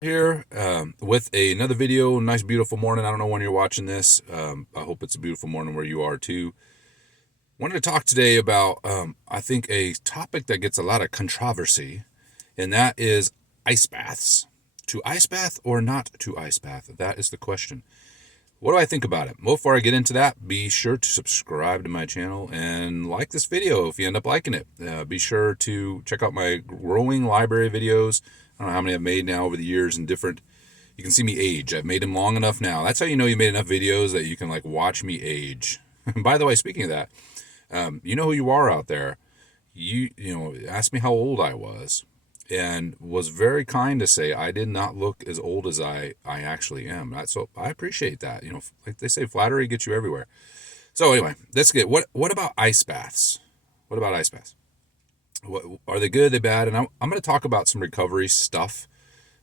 Here with another video. Nice beautiful morning. I don't know when you're watching this. I hope it's a beautiful morning where you are too. Wanted to talk today about I think a topic that gets a lot of controversy, and that is ice baths. To ice bath or not to ice bath? That is the question. What do I think about it? Well, before I get into that, be sure to subscribe to my channel and like this video if you end up liking it. Be sure to check out my growing library of videos. I don't know how many I've made now over the years and different. You can see me age. I've made them long enough now. That's how you know you made enough videos that you can like watch me age. And by the way, speaking of that, you know who you are out there. You asked me how old I was and was very kind to say I did not look as old as I actually am. So I appreciate that. Like they say, flattery gets you everywhere. So anyway, let's get what about ice baths? What about ice baths? What, are they good? Are they bad? And I'm going to talk about some recovery stuff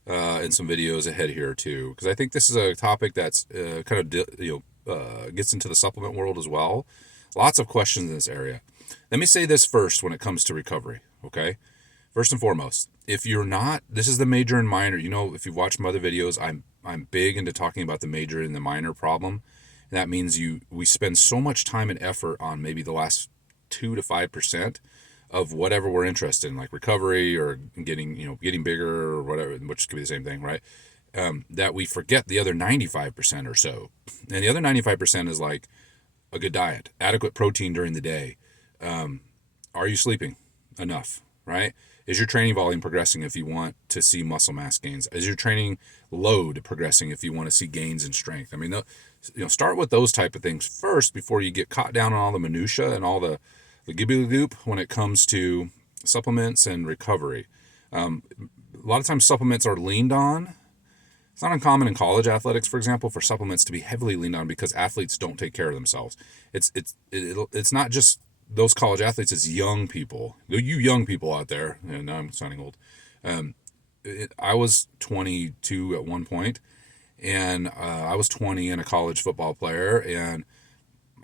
in some videos ahead here too, because I think this is a topic that's kind of gets into the supplement world as well. Lots of questions in this area. Let me say this first when it comes to recovery. Okay, first and foremost, if you're not, this is the major and minor. If you've watched my other videos, I'm big into talking about the major and the minor problem. And that means we spend so much time and effort on maybe the last 2 to 5% of whatever we're interested in, like recovery or getting bigger or whatever, which could be the same thing, right? That we forget the other 95% or so. And the other 95% is like a good diet, adequate protein during the day. Are you sleeping enough, right? Is your training volume progressing if you want to see muscle mass gains? Is your training load progressing if you want to see gains in strength? I mean, start with those type of things first before you get caught down on all the minutia and all the gibby goop when it comes to supplements and recovery. A lot of times supplements are leaned on. It's not uncommon in college athletics, for example, for supplements to be heavily leaned on because athletes don't take care of themselves. It's not just those college athletes; it's young people. You young people out there, and now I'm sounding old. I was 22 at one point, and I was 20 and a college football player, and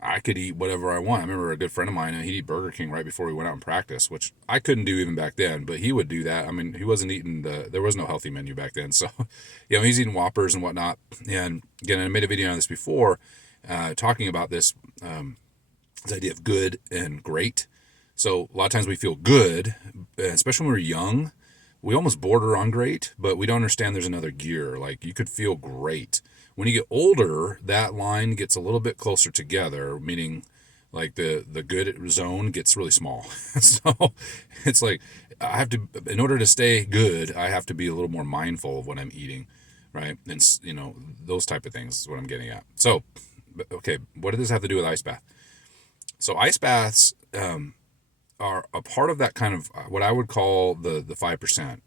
I could eat whatever I want. I remember a good friend of mine, he'd eat Burger King right before we went out and practice, which I couldn't do even back then, but he would do that. I mean, he wasn't eating there was no healthy menu back then. So, he's eating Whoppers and whatnot. And again, I made a video on this before, talking about this idea of good and great. So a lot of times we feel good, especially when we're young, we almost border on great, but we don't understand there's another gear. Like you could feel great. When you get older, that line gets a little bit closer together, meaning like the good zone gets really small. So it's like I have to, in order to stay good, I have to be a little more mindful of what I'm eating, right? And those type of things is what I'm getting at. So, okay, what does this have to do with ice bath? So ice baths are a part of that kind of what I would call the 5%.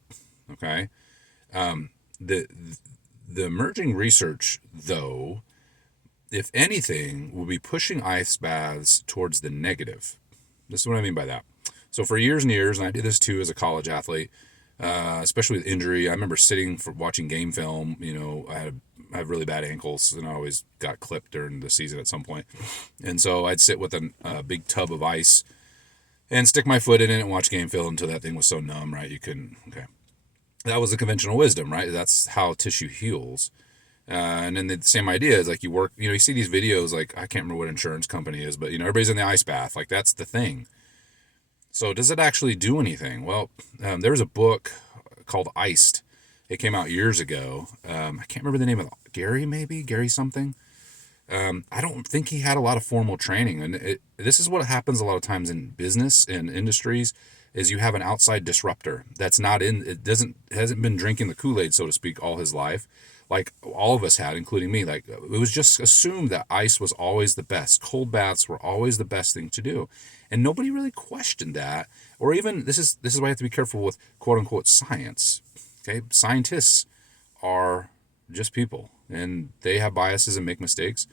Okay, the the emerging research, though, if anything, will be pushing ice baths towards the negative. This is what I mean by that. So for years and years, and I did this too as a college athlete, especially with injury. I remember sitting for watching game film. I have really bad ankles, and I always got clipped during the season at some point. And so I'd sit with a big tub of ice and stick my foot in it and watch game film until that thing was so numb, right? You couldn't. Okay, that was the conventional wisdom, right? That's how tissue heals. And then the same idea is like you work, you see these videos, like I can't remember what insurance company is, but everybody's in the ice bath. Like that's the thing. So does it actually do anything? Well, there was a book called Iced. It came out years ago. I can't remember the name of it. Gary something. I don't think he had a lot of formal training. And this is what happens a lot of times in business and industries is you have an outside disruptor that's not hasn't been drinking the Kool-Aid, so to speak, all his life. Like all of us had, including me. Like it was just assumed that ice was always the best. Cold baths were always the best thing to do. And nobody really questioned that. Or even, this is why you have to be careful with quote unquote science. Okay, scientists are just people, and they have biases and make mistakes.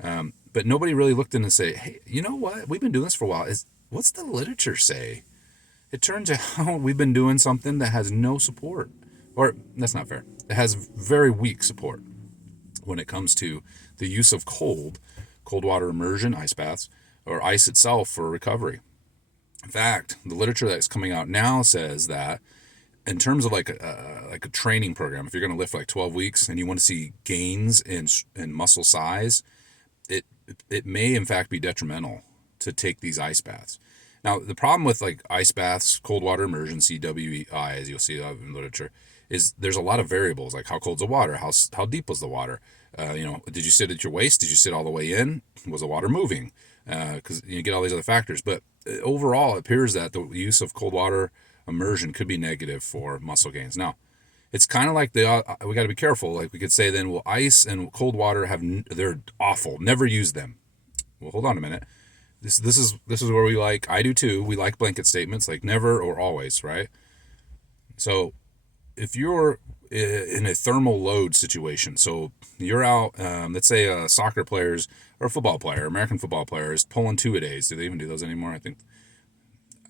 But nobody really looked in and say, hey, you know what? We've been doing this for a while. What's the literature say? It turns out we've been doing something that has no support. Or that's not fair. It has very weak support when it comes to the use of cold water immersion, ice baths, or ice itself for recovery. In fact, the literature that's coming out now says that in terms of like a training program, if you're going to lift for like 12 weeks and you want to see gains in muscle size, it may in fact be detrimental to take these ice baths. Now, the problem with like ice baths, cold water immersion, CWI, as you'll see in literature, is there's a lot of variables, like how cold's the water, how deep was the water, did you sit at your waist, did you sit all the way in, was the water moving, because you get all these other factors. But overall, it appears that the use of cold water immersion could be negative for muscle gains. Now, it's kind of like we got to be careful. Like we could say then, well, ice and cold water they're awful. Never use them. Well, hold on a minute. This is where I do too. We like blanket statements like never or always, right? So if you're in a thermal load situation, so you're out, let's say soccer players or a football player, American football player is pulling 2-a-days. Do they even do those anymore? I think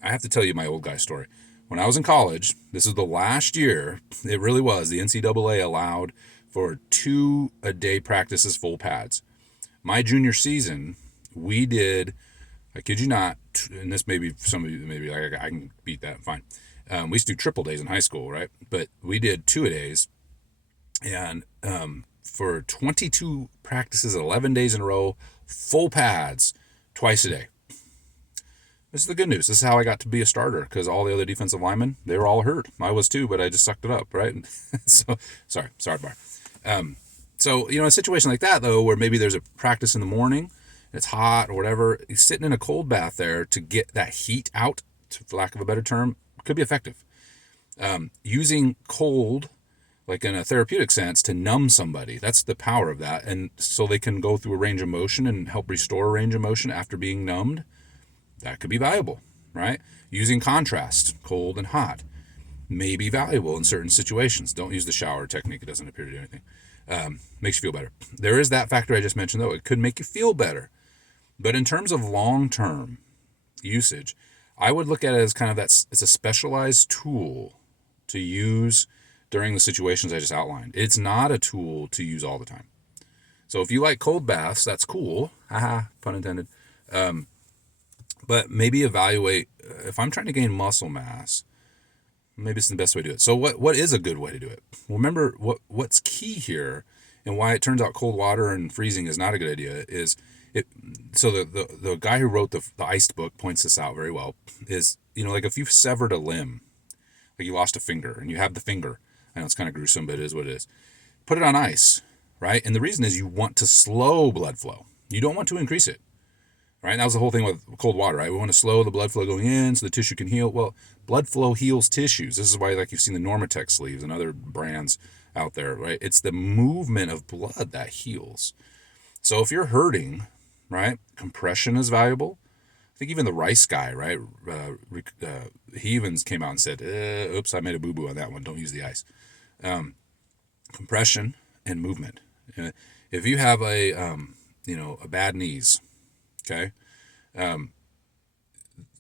I have to tell you my old guy story. When I was in college, this is the last year, it really was, the NCAA allowed for 2-a-day practices, full pads. My junior season, we did, I kid you not, and this may be some of you, maybe I can beat that, fine. We used to do triple days in high school, right? But we did 2-a-days, and for 22 practices, 11 days in a row, full pads, twice a day. This is the good news. This is how I got to be a starter, because all the other defensive linemen, they were all hurt. I was too, but I just sucked it up, right? So, sorry, Bar. So, a situation like that, though, where maybe there's a practice in the morning, it's hot or whatever, sitting in a cold bath there to get that heat out, for lack of a better term, could be effective. Using cold, like in a therapeutic sense, to numb somebody, that's the power of that. And so they can go through a range of motion and help restore a range of motion after being numbed. That could be valuable, right? Using contrast, cold and hot, may be valuable in certain situations. Don't use the shower technique. It doesn't appear to do anything. Makes you feel better. There is that factor I just mentioned, though. It could make you feel better. But in terms of long-term usage, I would look at it as kind of it's a specialized tool to use during the situations I just outlined. It's not a tool to use all the time. So if you like cold baths, that's cool. Haha, pun intended. But maybe evaluate, if I'm trying to gain muscle mass, maybe it's the best way to do it. So what is a good way to do it? Remember, what's key here and why it turns out cold water and freezing is not a good idea is it. So the guy who wrote the iced book points this out very well, is, like if you've severed a limb, like you lost a finger and you have the finger, I know it's kind of gruesome, but it is what it is. Put it on ice, right? And the reason is you want to slow blood flow. You don't want to increase it. Right? And that was the whole thing with cold water, right? We want to slow the blood flow going in so the tissue can heal. Well, blood flow heals tissues. This is why, like, you've seen the Normatec sleeves and other brands out there, right? It's the movement of blood that heals. So if you're hurting, right, compression is valuable. I think even the Rice guy, right, he even came out and said, oops, I made a boo-boo on that one. Don't use the ice. Compression and movement. If you have a bad knees, okay,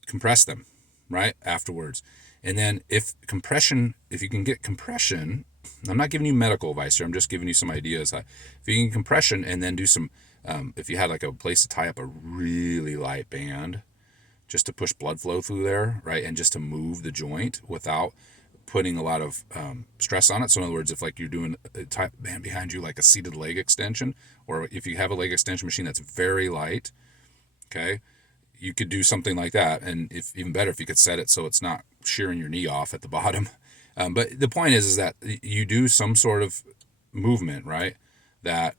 compress them, right, afterwards. And then if you can get compression, I'm not giving you medical advice here, I'm just giving you some ideas. If you can get compression and then do some, if you had like a place to tie up a really light band, just to push blood flow through there, right, and just to move the joint without putting a lot of stress on it. So in other words, if like you're doing a tie band behind you, like a seated leg extension, or if you have a leg extension machine that's very light, okay, you could do something like that. And if even better, if you could set it so it's not shearing your knee off at the bottom. But the point is that you do some sort of movement, right, that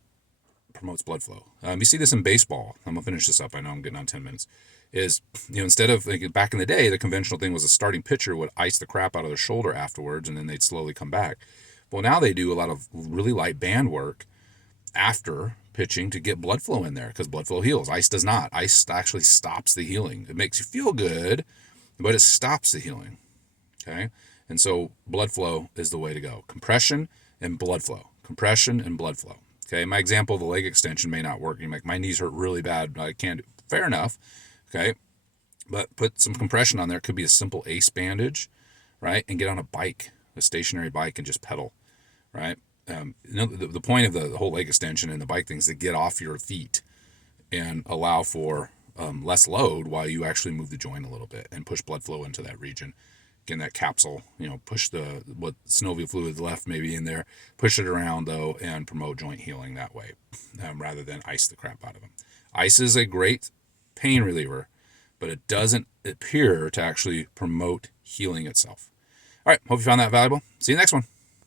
promotes blood flow. You see this in baseball. I'm going to finish this up. I know I'm getting on 10 minutes. Is, instead of, like, back in the day, the conventional thing was a starting pitcher would ice the crap out of their shoulder afterwards and then they'd slowly come back. Well, now they do a lot of really light band work after pitching to get blood flow in there, because blood flow heals. Ice does not. Ice actually stops the healing. It makes you feel good, but it stops the healing. Okay? And so blood flow is the way to go. Compression and blood flow. Compression and blood flow. Okay? My example of the leg extension may not work. You're like, my knees hurt really bad. I can't do. Fair enough. Okay? But put some compression on there. It could be a simple ACE bandage, right? And get on a bike, a stationary bike, and just pedal, right? The point of the whole leg extension and the bike thing is to get off your feet and allow for less load while you actually move the joint a little bit and push blood flow into that region. in that capsule, push what synovial fluid left maybe in there, push it around though, and promote joint healing that way, rather than ice the crap out of them. Ice is a great pain reliever, but it doesn't appear to actually promote healing itself. All right, hope you found that valuable. See you next one.